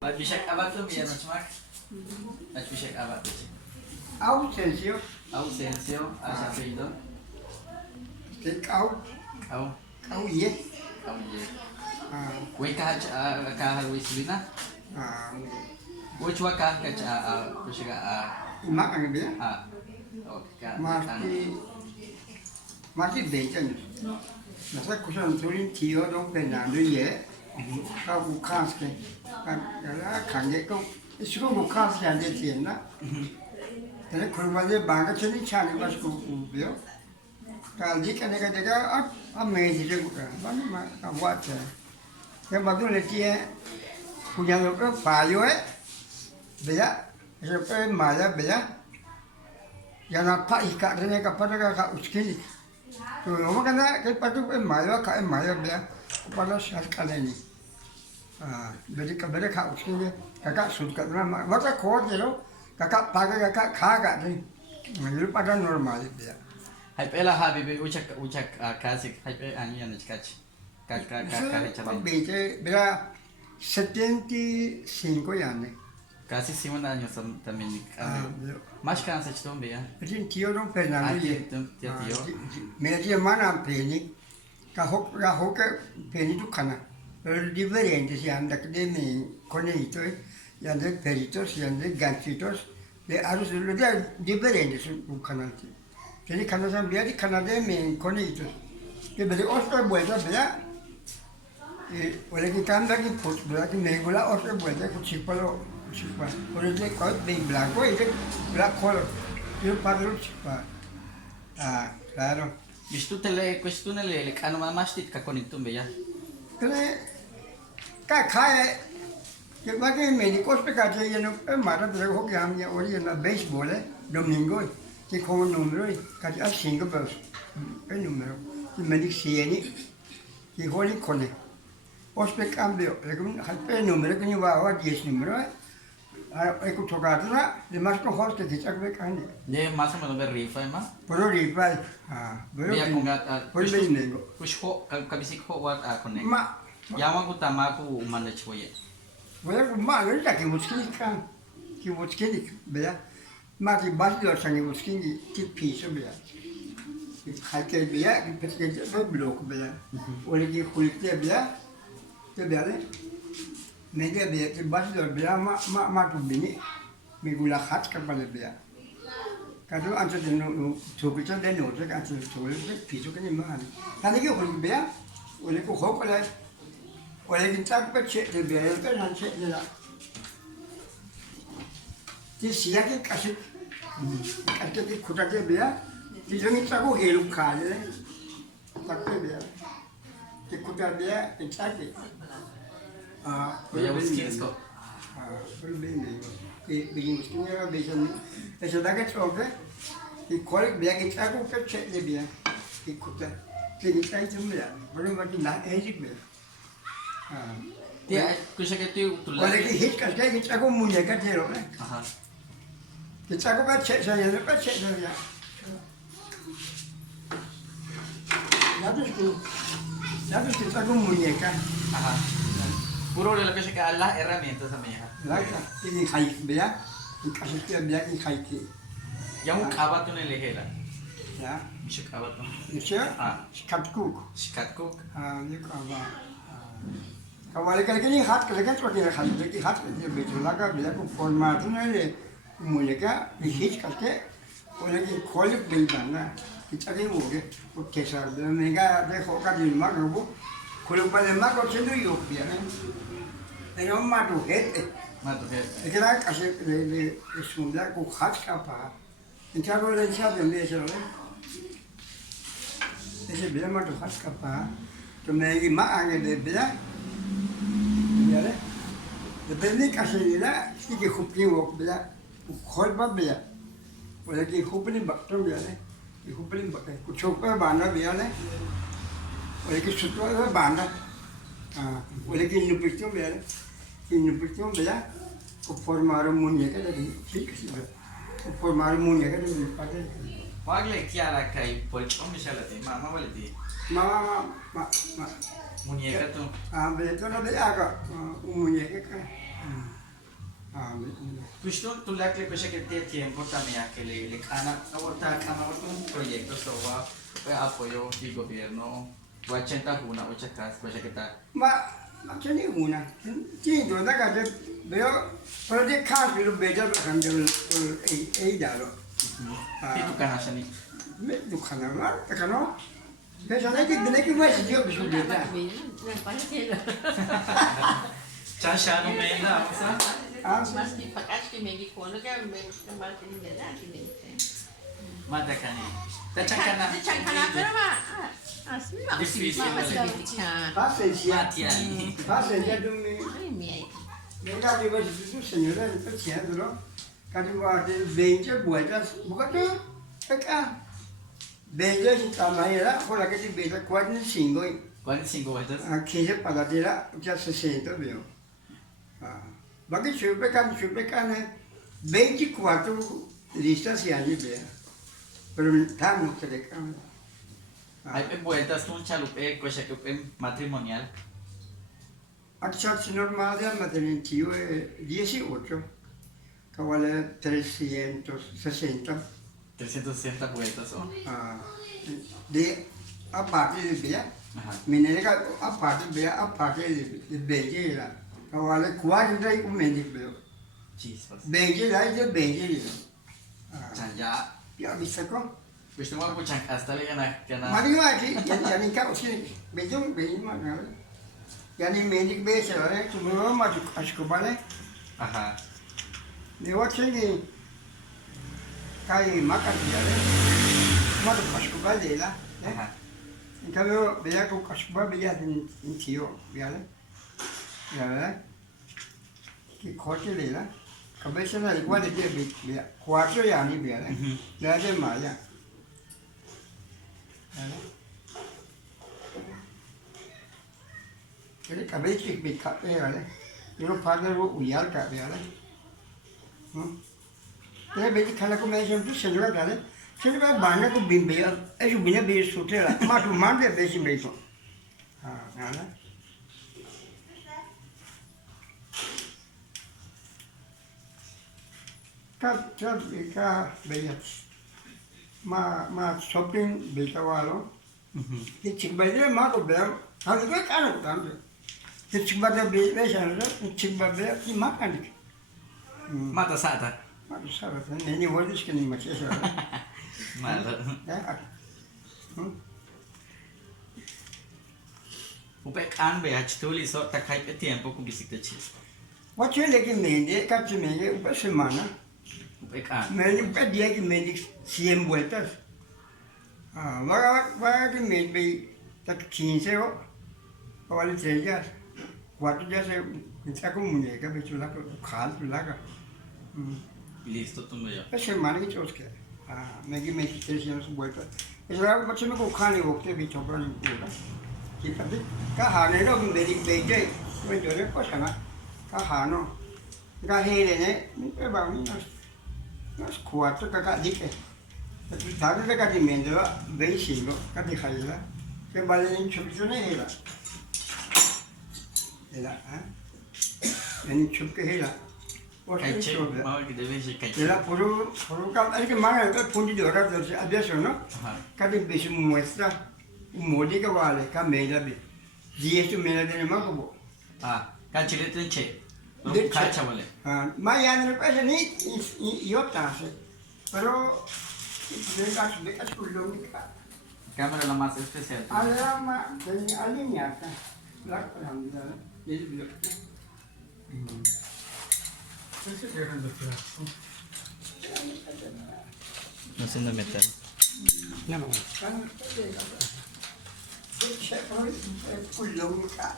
Bishak abat tu biar macam mana? Bishak abat tu. Ausência, Ausência, siapa itu? tem kau, Kau, kau ye, kau je. ah, Kau kah Luis Lina? ah, Kau cuma kah Bishak imak ang dia, oh kah. masih beca ni. Masa kusan turin tio dong penandu ye, kau bukan sih, kan kalau kan ye kau, isu bukan sih ada tiada. Tapi kalau macam bangga cini cari pas kau ubio, kalau jika mereka jaga, amazing juga, mana mah buat je. Yang bagus lagi punya apa payo beya, siapa maya beya, yang apa ikat ni kapan kau uskin. Tu orang kena kepatu maya beya, kepala sekali ni. Jadi kalau kau uskin kakak suka nama, maka kau je lo. Kakak pakai kakak kagak ni, jadi pada normal dia. Hai pela habibi ucak kasih hai pe ani yang cakap kakak cakap. Beca bila 75 ya ni. Kasih siapa nanya também mas cansa de tomar ya. Jadi tio dong Fernando ye. Tio. Meja mana peni, kahok ke peni tu kana. Diferente si anda ke ni kone itu, yang de peritos, yang de ganchitos, de harus dia diferente su kana. Jadi kana sambil di kana de me kone itu. Dia beli oscar buat dia. Oleh kita anda ki put berarti megula oscar buat dia kucipalo. Oleh dia kau beli blanco itu black color. Dia padahal cipa. Claro. Visto questo nelle hanno mas tit ka konektum be ya. Kene kaya que bagi médicos pe kaje yeno mara de ho gyam ya ori na baseball domingo que como número kaje a cinco bus número que medic sieni que holi kone ospe cambio regun halpe número que ni va 10 número eko togadna de mas ko hoste que chakbe kani Ne masa malo be rifa ma. poro rival boro Biar kungat poro nego push ho kabisik ho wat connect. ma Yaman ku tama ku umanda choye. Boleh rumah ni tak kibutskin kan, kibutskin ni bela, mati basi lor sangi kibutskin di tipi so bela, khalke bela, kibutskin tu blok bela, oleh kulit dia bela, tu bela ni, media bela, tu basi lor bela ma tu bini, megula khat kapal bela. Kalau antar denu cukup je denu, je antar cukup je pisu kan ni mana, tapi kau kulit bela, oleh kau hok oleh oleh kita baca di biaya kan nanti je lah. Di siang kita kasih di kota je biaya, di sini kita ko heluk kali, tak biaya. Di kota biaya kita ke. Ya skills ko. Berbeza. Begini mestinya bisa ni. Sesudah kita coba, di kolek biaya kita ko kecil je biaya. Di kota, jadi kita itu biaya. Belum lagi nak ezik biaya. Dia kusa ke tu Oleh hit kerja kita aku munya kerja loh, kita aku baca saya ya. Lalu kita aku munya kan, Puro de la que se cae las herramientas también. lalu ini kai bea, kasih dia bea ini kai ki, Yang kabat tu nele hela. ya. Bisa kabat tu. Nisya, skatku, Sikat ko. ni kawa. Kawal kali hat kali kan seperti hat, jadi hat dia betul laga bea ku format tu nele munya kan, hit kerja, oleh ki kolek bea mana. Kita ni mungkin, kesar. Mereka dah hokat di rumah, rubu. Kalau pada mak kau cenderung yuk dia kan. Tapi orang mak tu het. Matu ke. Kita kasih le sumber ku khas apa. Kita boleh siapa yang dia cakap. Jadi bila mak tu khas apa, tu mereka mak angin dia. Dia le. Tapi ni kasih ni lah, sikit kuping wok dia, khol bab dia. Boleh ki kuping bakter dia le. Iku paling pakai kucopnya banda biar le, oleh ki sutra banda, oleh ki nupitung biar, biar, ku formarum munya kan dari sih ku formarum munya kan dari pakai. Pagle kiara kai polchom misalnya te mama boleh te. Ma, Munyeka tu. betul ada agak munya kan. Gusto tulad ko siya kaya tiempo también que le anak ahorita kama un proyecto so wa apoyo del gobierno 80 una 8 cas pues que ta ma ce n'è una. Sì, non è che però di caso lo vedo quando è dato. itu kan asani Me lo canava, no? Pensa non è che vuoi si io bisogno di dare. Chasha no me na sa Ah, Mas di pakas di Mexico, no kan kembali di Medan di mata kani ta chakana Changkana pero ma asli ma Difficile. passa insieme. matiani Passa insieme tu mi. Ai miei. Magari vai su signore per chiederlo. Quando guardi il vento, guarda, guarda, perché? Vento si sta là, quella che ti vede qua nel singolo. 45 vueltas A 15 pagati là, già 60 vero. Ma che c'è perché 24 lista si hanno bene. Per tanto che le camere. hay vueltas un chalupe cosa que un matrimonial Acciacci normale al maternitio è 18, che vale 360. 360 vueltas o A parte di via, ajá mi nene a parte di Belgio, che vale quasi 3 commenti però. chispas Belgio dai di Belgio. chanja Io ho visto qua. gusto mo ko chang hasta le kana Ma di qua che yani ka uscire, vedo ma yani medic base là, tu non ma a scopare. ajá Ne faccio che kai makariare. Ma tu a scopare là. ajá In cambio vedo che a scopare vedo in tio, vale. Ya, che corte lì là. Cabeza na igual de via. 4 anni vale. La de Maya. Jadi kabel cik bikap ni ada. Itu pada ru uyar kap dia ada. Dia beli kalau aku macam tu sejual ada. Sejual banyak aku bimbi. Bina beli sutra lah. Mak tu mana beli beli tu. Ada. Kan bika beli. Ma shopping bika walau. Di Cikbadra mak aku bilang, kalau tu kan aku tahu. Di Cikbadra beli sana, di Cikbadra ni makan ni. mata sata Mak sahabat, ni wajib sekali macam saya. mata Ya, upe kan be achituli so takai pe tiempo ku bisik de chis macam lagi mende, kat mende, upah semana. upe kan Mende upah dia que mende 100 vueltas. Vaga que mende tak 15 o, vale 3 días. 4 días está como muñeca, becho la khal la ka. listo tu me Pues semana que chos que. Me que me 300 vueltas. Es la macam me ko khane ho ke bicho पर नहीं पूरा. कि पति का हाने नो मेरी बेटे मैं जो ने को सना का हानो का हे ने पे बानी ना स्क्वाट का दिखे तो दादू का दी मेंदो बेसिंगो का दिखाइला के बाले इन छुप ने हेला हेला इन छुप के हेला और kai che छुप ma que debe ser kai che हेला पुरो का अरे मांगा तो पुंजी दोरा तो अभ्यास हो ना ajá का दी बेसु मुएस्ता मोदी का वाले का मेला भी जीएसटी मेला देने में को kan chile ten che De ka che. chavale ma ya no pasa ni yo tanto pero de caso lo única cámara la más especial ahora ma de alineata la cambiar el blog eso es grande pero no sé dónde meter no c'è poi quello única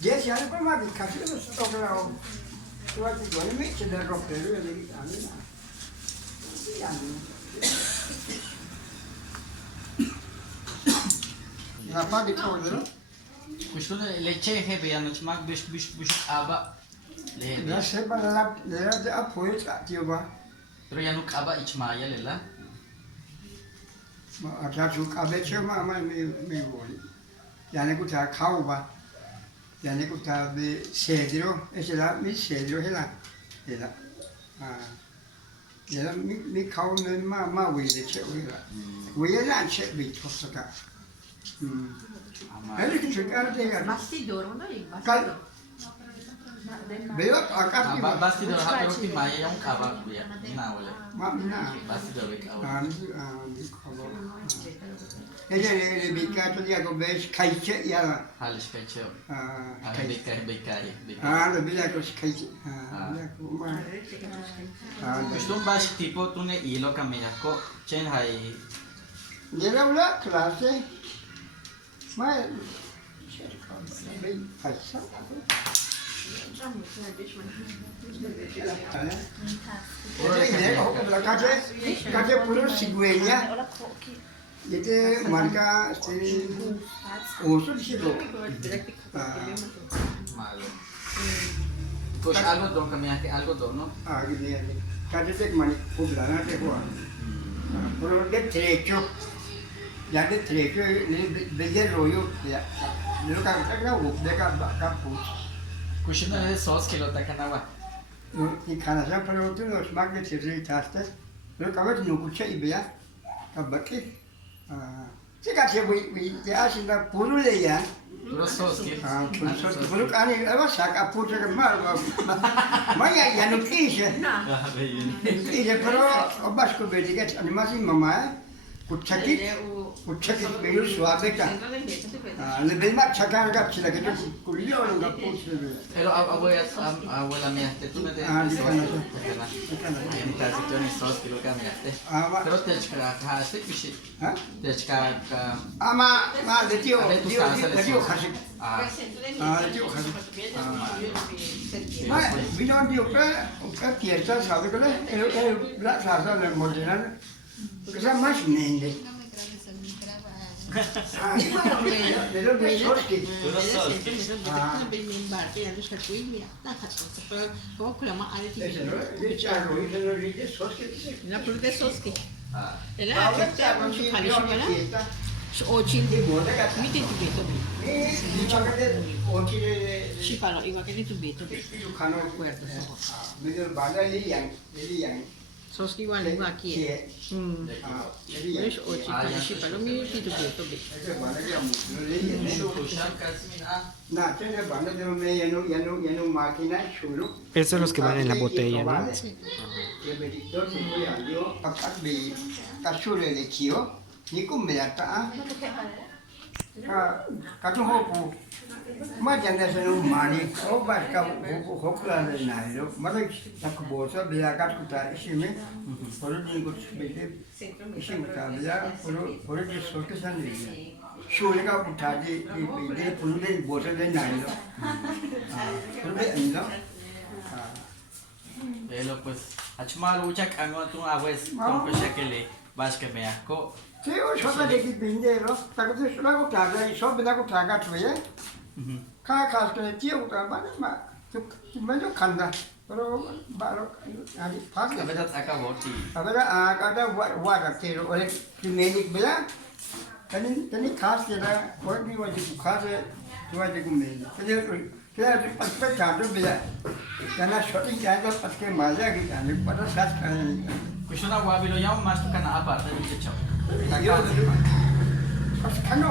ya se ha para más casi no se toca la tu vas a ir me se de romper el de la parte de todo gusto leche he be anoche mag bish aba le la sepa la de apoyo tío va pero ya no aba ichmaya lela acá su cabeza mamá me voy yani ku ta khau ba yani ku ta be sedro esela mi sedro hela hela 얘가 미 가오는 마 위에 쳐 위라 위에 안 쳐비 쳤어가 아마 이렇게 중간에 내가 Bastidor, não é? cal Bastidor. 배워 아까 bastidor hape roti mai yung kaba kuya. Ina wala. 맞나 Bastidor we kaba. 아니 가봐 이제 미카 저기하고 배 카이체 야라 Halos kay chop. 아 Bekay. 아 비라고 카이체 아 비라고 아 Gusto mo ba si tipo tune ilo kami ako? Chen hai 내가 올라 클래스 마 bem faixa Kaje puro siguenya Yete marca oso sido malo. Kush algodon kami ake algodon no? gini kaje tek mani kublana te ko puro de trecho ya de trecho de rollo ya lo ka wo de ka pu Kush na sauce kilo ta kanawa. ni kana sa pero tu no smak de chiri taste lo ka vet no kucha ibya ka bakki 제가 제 우리 아신다 부르래 야 Puro sauce ki. 부르 아니 아마 사까 부르가 마야 야노 키시 Grabe yun. 이제 바로 오바스코 베디게 아니 마시 마마 kuchaki beyu suabeka lebih chakar ka chila ke kuliyo nga pusebe Pero abuela mi ate, tú me te Ayun kasi ito ni sauce kilo kami ate. Pero techka ka ate kishi. Techka ka ama de tío khasi de tío khasi ma vino tío ka fiesta sabe que el la salsa le mordinan que sea más nende Очень. Видите тубето. Sì, parlo, io che tubito. Soski wala yung aki. Mas ochi kaya si parlo mi tubito be. Esos son los que van en la botella, ¿no? Ni cũng mẹ ta cả trong hộp mà chẳng là sao mà đi có ba cái hộp là này rồi mà đây ta có bộ sao bây giờ các cụ ta xem ấy rồi đi có bây giờ xem ta bây giờ rồi đi số cái sao này số cái cụ ta đi bây giờ phụ nữ bộ sao đây này rồi rồi bây giờ đó Pero pues, achmal uchak ang itong awes kung kusya kili bas kami ako. Theo shoda de ki binde ro ta ko shoda ko ta ga so bina ko ta ga thwe ka ke tiu ta ba ma tu ma jo khanda ro ba ro ani phas Kami tat aka boti. abara a ka da wa ka te ro ole ki me ni bela tani khas ke da ko ni wa ji khas tu wa ji ku me ni ke pas pa ta do bela kana shoti ka ga pas ke ma ja ki ani pa da sas ka ni Gusto na wabilo yaw mas tu kana apa ta dito chop. Ano?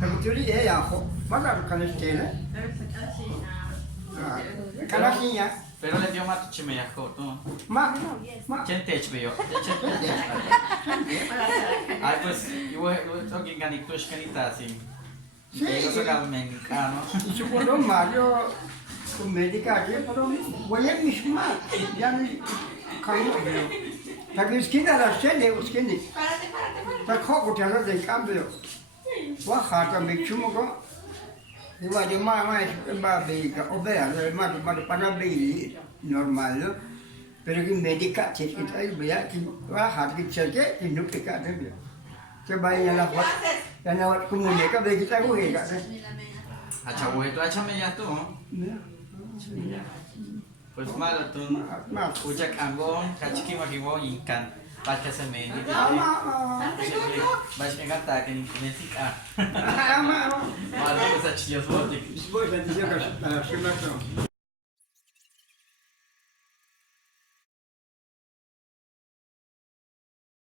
Pagkutuli eh ako. Magkano ka na stela? Kanasinya. Pero le dio matu chime ako to. Ma. Chen tech beyo. Ay pues, yo talking ganitush kanita sing. Pero sa kami kano. Supono Mario kung medica ke pero wala misma. Yan kayo. Tagis kita la stelle uskini. Ta khoko tara de cambio. Wa khata me chumo ko. Iwa di ma ba be ka obera ma para be normal. Pero que medica che kita ya ki wa hat ki cheke ki nuk ka de be. Ke ba ya la wat. Ya na wat kumu ne ka be kita ko he ka. Acha wo ito acha me ya to. Pues malo tun ujak angon kachiki magiwo inkan Pat ka sa menu. Tama. Mas may kata, kinisik ah. Tama. Mahal ko sa Chiyos mo. Boy, sa tiyo ka,